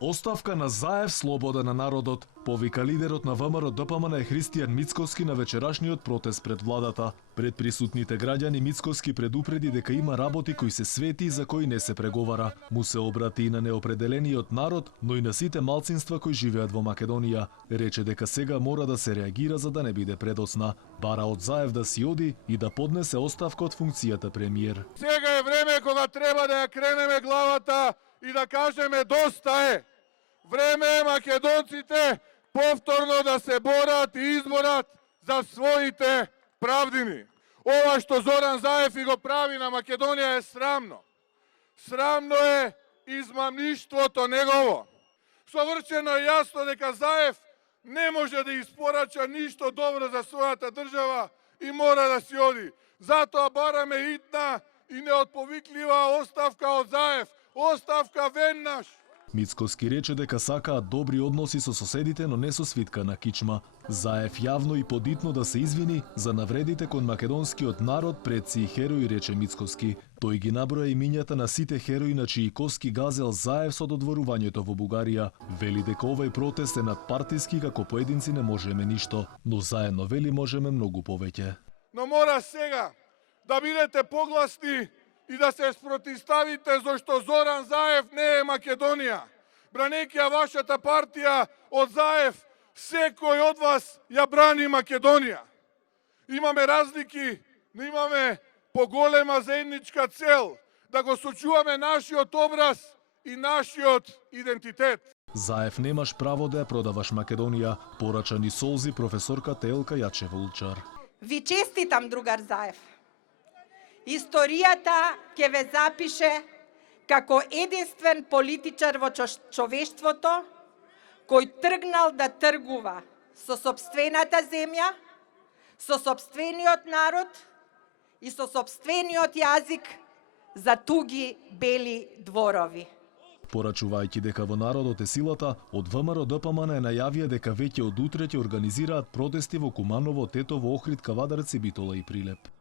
Оставка на Заев, слобода на народот, повика лидерот на ВМРО ДПМН Христијан Мицковски на вечерашниот протест пред владата. Пред присутните граѓани Мицковски предупреди дека има работи кои се свети и за кои не се преговара. Му се обрати и на неопределениот народ, но и на сите малцинства кои живеат во Македонија. Рече дека сега мора да се реагира за да не биде предосна. Бара од Заев да си оди и да поднесе оставка од функцијата премиер. Сега е време кога треба да ја кренеме главата и да кажеме доста е. Време е македонците повторно да се борат и изборат за своите правдини. Ова што Зоран Заев и го прави на Македонија е срамно. Срамно е измамништвото негово. Совршено е јасно дека Заев не може да испорача ништо добро за својата држава и мора да си оди. Затоа бараме итна и неотповиклива оставка од Заев. Оставка веднаш! Мицковски рече дека сакаат добри односи со соседите, но не со свитка на кичма. Заев јавно и подитно да се извини за навредите кон македонскиот народ пред си херои, рече Мицковски. Тој ги наброја имињата на сите херои на чии коски газел Заев со додворувањето во Бугарија. Вели дека овој протест е надпартиски, како поединци не можеме ништо, но заедно вели можеме многу повеќе. Но мора сега да бидете погласни и да се спротивставите зашто Зоран Заев не е Македонија. Бранејќи ја вашата партија од Заев, секој од вас ја брани Македонија. Имаме разлики, но имаме поголема заедничка цел да го сочуваме нашиот образ и нашиот идентитет. Заев немаш право да ја продаваш Македонија, порача ни солзи професорката Елка Јачева-Улчар. Ви честитам, другар Заев. Историјата ќе ве запише како единствен политичар во човештвото кој тргнал да тргува со сопствената земја, со сопствениот народ и со сопствениот јазик за туги бели дворови. Порачувајќи дека во народот е силата, од ВМРО ДПМН најавија дека веќе од утре ќе организираат протести во Куманово, Тетово, Охрид, Кавадарци, Битола и Прилеп.